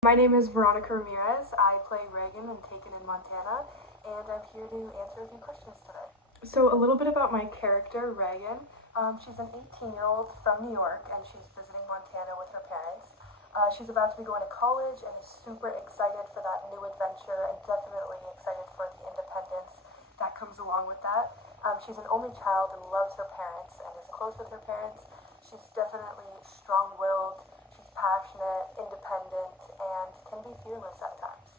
My name is Veronica Ramirez. I play Reagan in Taken in Montana, and I'm here to answer a few questions today. So a little bit about my character, Reagan. She's an 18-year-old from New York, and she's visiting Montana with her parents. She's about to be going to college and is super excited for that new adventure and definitely excited for the independence that comes along with that. She's an only child and loves her parents and is close with her parents. She's definitely strong-willed, she's passionate, independent, and can be fearless at times.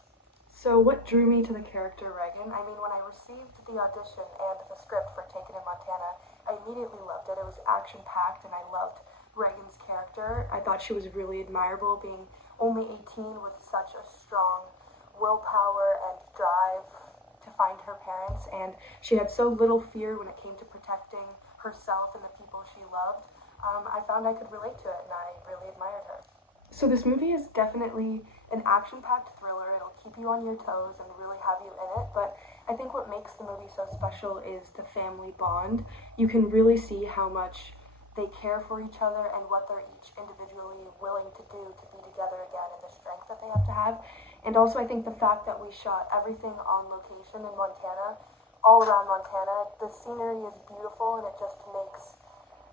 So what drew me to the character Reagan? I mean, when I received the audition and the script for Taken in Montana, I immediately loved it. It was action-packed and I loved Reagan's character. I thought she was really admirable, being only 18 with such a strong willpower and drive to find her parents, and she had so little fear when it came to protecting herself and the people she loved. I found I could relate to it and I really admired her. So this movie is definitely an action-packed thriller. It'll keep you on your toes and really have you in it, but I think what makes the movie so special is the family bond. You can really see how much they care for each other and what they're each individually willing to do to be together again and the strength that they have to have. And also I think the fact that we shot everything on location in Montana, all around Montana, the scenery is beautiful and it just makes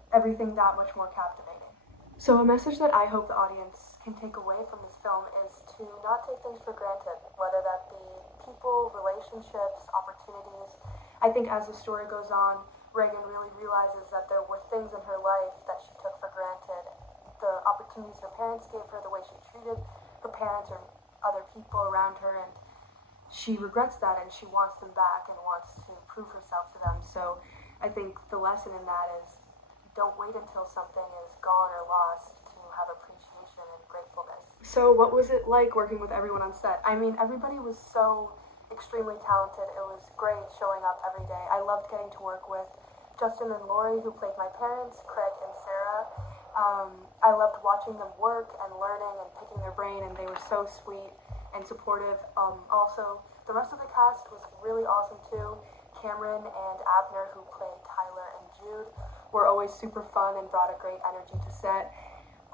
everything that much more captivating. So a message that I hope the audience can take away from this film is to not take things for granted, whether that be people, relationships, opportunities. I think as the story goes on, Reagan really realizes that there were things in her life that she took for granted. The opportunities her parents gave her, the way she treated her parents or other people around her, and she regrets that and she wants them back and wants to prove herself to them. So I think the lesson in that is don't wait until something is gone or lost to have appreciation and gratefulness. So what was it like working with everyone on set? I mean, everybody was so extremely talented. It was great showing up every day. I loved getting to work with Justin and Lori, who played my parents, Craig and Sarah. I loved watching them work and learning and picking their brain, and they were so sweet and supportive. Also, the rest of the cast was really awesome too. Cameron and Abner, who played Tyler and Jude, were always super fun and brought a great energy to set.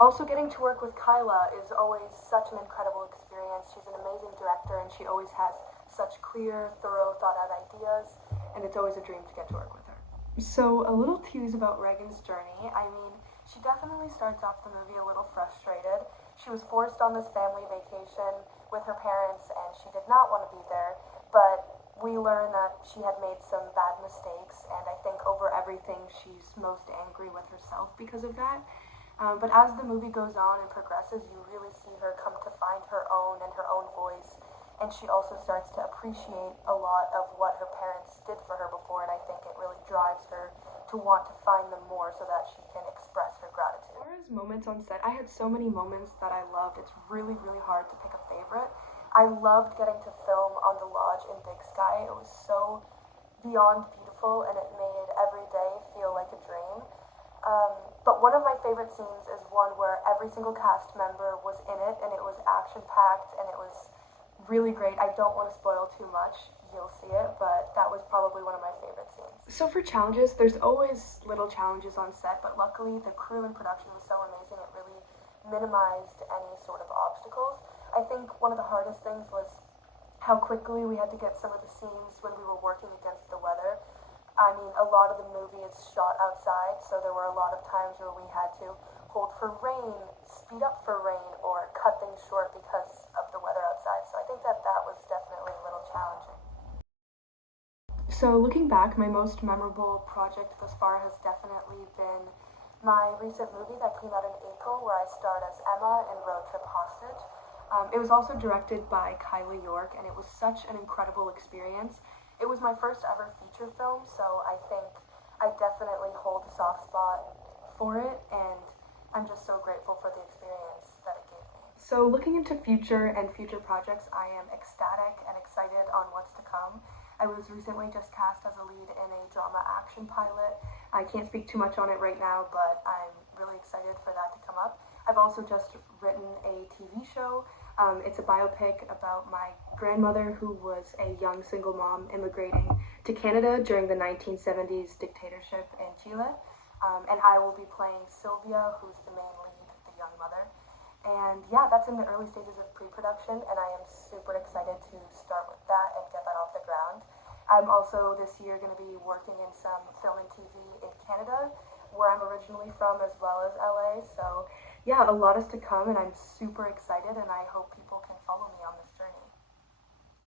Also, getting to work with Kyla is always such an incredible experience. She's an amazing director and she always has such clear, thorough, thought-out ideas, and it's always a dream to get to work with her. So, a little tease about Reagan's journey. I mean, she definitely starts off the movie a little frustrated. She was forced on this family vacation with her parents and she did not want to be there, but we learn that she had made some bad mistakes, and I think over everything she's most angry with herself because of that. But as the movie goes on and progresses, you really see her come to find her own and her own voice, and she also starts to appreciate a lot of what her parents did for her before, and I think it really drives her to want to find them more so that she can express her gratitude. As far as moments on set, I had so many moments that I loved. It's really, really hard to pick a favorite. I loved getting to film on the lodge in Big Sky. It was so beyond beautiful and it made every day feel like a dream. But one of my favorite scenes is one where every single cast member was in it and it was action-packed and it was really great. I don't want to spoil too much. You'll see it, but that was probably one of my favorite scenes. So for challenges, there's always little challenges on set, but luckily the crew and production was so amazing it really minimized any sort of obstacles. I think one of the hardest things was how quickly we had to get some of the scenes when we were working against the weather. I mean, a lot of the movie is shot outside, so there were a lot of times where we had to hold for rain, speed up for rain, or cut things short because of the weather outside. So I think that that was definitely a little challenging. So looking back, my most memorable project thus far has definitely been my recent movie that came out in April where I starred as Emma in Road Trip Hostage. It was also directed by Kyla York and it was such an incredible experience. It was my first ever feature film, so I think I definitely hold a soft spot for it and I'm just so grateful for the experience that it gave me. So looking into future and future projects, I am ecstatic and excited on what's to come. I was recently just cast as a lead in a drama action pilot. I can't speak too much on it right now, but I'm really excited for that to come up. I've also just written a TV show. It's a biopic about my grandmother who was a young single mom immigrating to Canada during the 1970s dictatorship in Chile. And I will be playing Sylvia, who's the main lead, the young mother. And And yeah, that's in the early stages of pre-production, and I am super excited to start with that and get that off the ground. I'm also this year going to be working in some film and TV in Canada, where I'm originally from, as well as LA. So yeah, a lot is to come, and I'm super excited, and I hope people can follow me